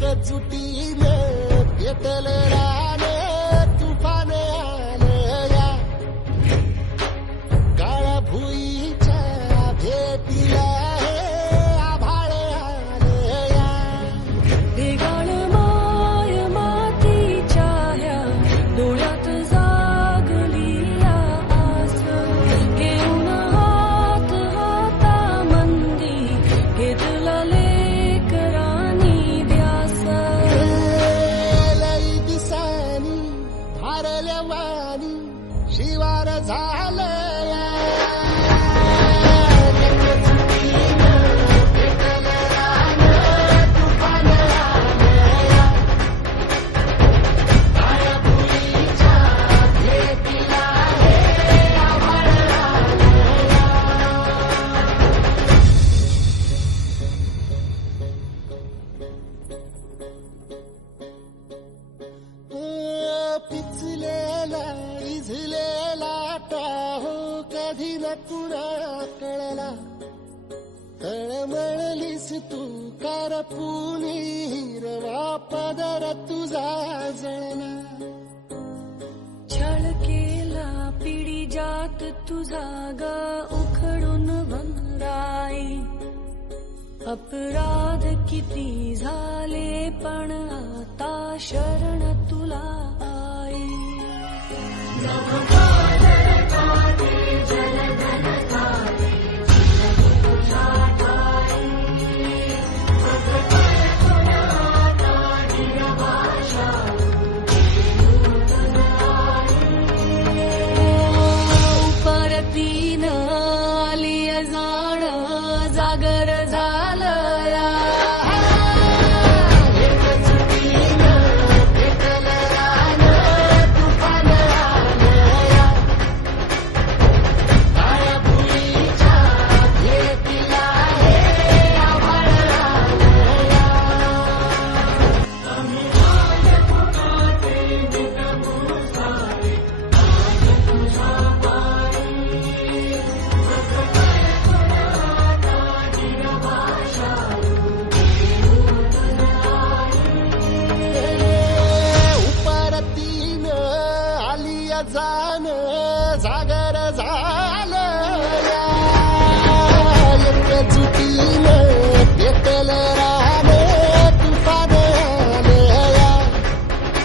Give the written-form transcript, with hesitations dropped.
एकजुटीने पेटलं रान तुफान आलं या काळ्या भुईच्या भेटीला हे आभाळ आलं या ढगाळ माय मातीच्या ह्या डोळ्यात जागली या आस घेऊन हात हातामंदी घेतला लेकरांनी ध्यास लई दिसानी भारल्या वाणी शिवार झालं या एकजुटीनं पेटलं रान तुफान आलं या काळ्या भुईच्या भेटीला हे आभाळ आलं पिचलेला इझलेला टाहो कधी न कुणा कळला तळमळलीस तू कारपुनी हिरवा पदर तुझा जळला छळ केला पिढी जात तुझा ग उखडून वंगाई अपराध किती झाले पण आता शरण तुला आई परतीन आली जाण जागर झालं या एकजुटीनं पेटलं रान तुफान आलं या काळ्या भुईच्या भेटीला हे आभाळ आलं या उपरतीनं आली जाण जागर झालं